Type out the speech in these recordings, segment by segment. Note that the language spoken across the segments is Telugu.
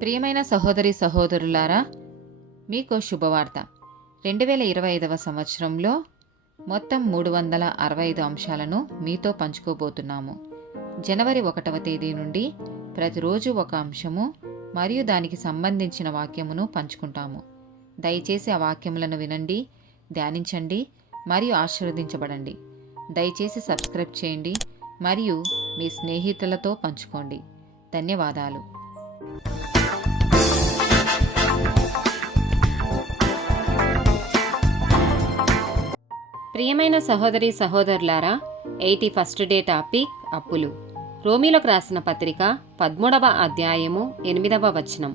ప్రియమైన సహోదరి సహోదరులారా, మీకు శుభవార్త. 2025వ సంవత్సరంలో మొత్తం 365 అంశాలను మీతో పంచుకోబోతున్నాము. జనవరి 1వ తేదీ నుండి ప్రతిరోజు ఒక అంశము మరియు దానికి సంబంధించిన వాక్యమును పంచుకుంటాము. దయచేసి ఆ వాక్యములను వినండి, ధ్యానించండి మరియు ఆశీర్వదించబడండి. దయచేసి సబ్స్క్రైబ్ చేయండి మరియు మీ స్నేహితులతో పంచుకోండి. ధన్యవాదాలు. ప్రియమైన సహోదరి సహోదరులారా, 81st డే టాపిక్ అప్పులు. రోమీలకు రాసిన పత్రిక 13వ అధ్యాయము 8వ వచనం.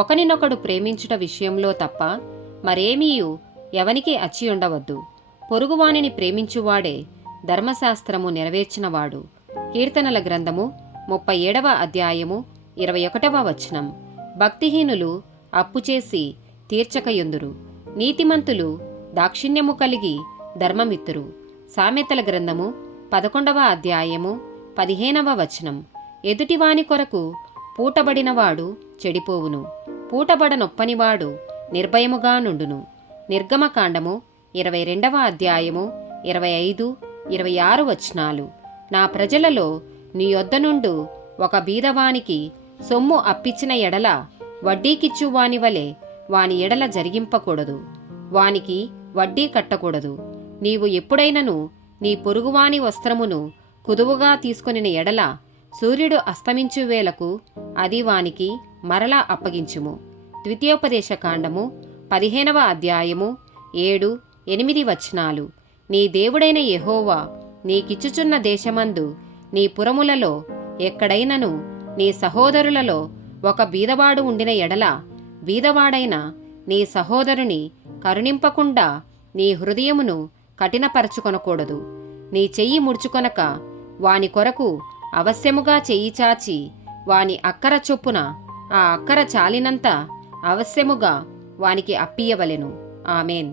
ఒకనినొకడు ప్రేమించుట విషయంలో తప్ప మరేమీయు ఎవనికి అచ్చి ఉండవద్దు. పొరుగువానిని ప్రేమించువాడే ధర్మశాస్త్రము నెరవేర్చినవాడు. కీర్తనల గ్రంథము 37వ అధ్యాయము 21వ వచనం. భక్తిహీనులు అప్పు చేసి తీర్చకయుందురు, నీతిమంతులు దాక్షిణ్యము కలిగి ధర్మమిత్తురు. సామెతల గ్రంథము 11వ అధ్యాయము 15వ వచనం. ఎదుటివాని కొరకు పూటబడినవాడు చెడిపోవును, పూటబడనొప్పనివాడు నిర్భయముగా నుండును. నిర్గమకాండము 22వ అధ్యాయము 25, 26 వచనాలు. నా ప్రజలలో నీ యొద్ద నుండు ఒక బీదవానికి సొమ్ము అప్పిచ్చిన ఎడల వడ్డీకిచ్చువాని వలె వాని ఎడల జరిగింపకూడదు, వానికి వడ్డీ కట్టకూడదు. నీవు ఎప్పుడైనను నీ పొరుగువాని వస్త్రమును కుదువుగా తీసుకొనిన ఎడల సూర్యుడు అస్తమించు వేళకు అది వానికి మరలా అప్పగించుము. ద్వితీయోపదేశకాండము 15వ అధ్యాయము 7, 8 వచనాలు. నీ దేవుడైన యెహోవా నీకిచ్చుచున్న దేశమందు నీ పురములలో ఎక్కడైనను నీ సహోదరులలో ఒక బీదవాడు ఉండిన ఎడల బీదవాడైన నీ సహోదరుని కరుణింపకుండా నీ హృదయమును కఠినపరచుకొనకూడదు. నీ చెయ్యి ముడుచుకొనక వాని కొరకు అవశ్యముగా చెయ్యి చాచి వాని అక్కర చొప్పున ఆ అక్కర చాలినంత అవశ్యముగా వానికి అప్పియవలెను. ఆమేన్.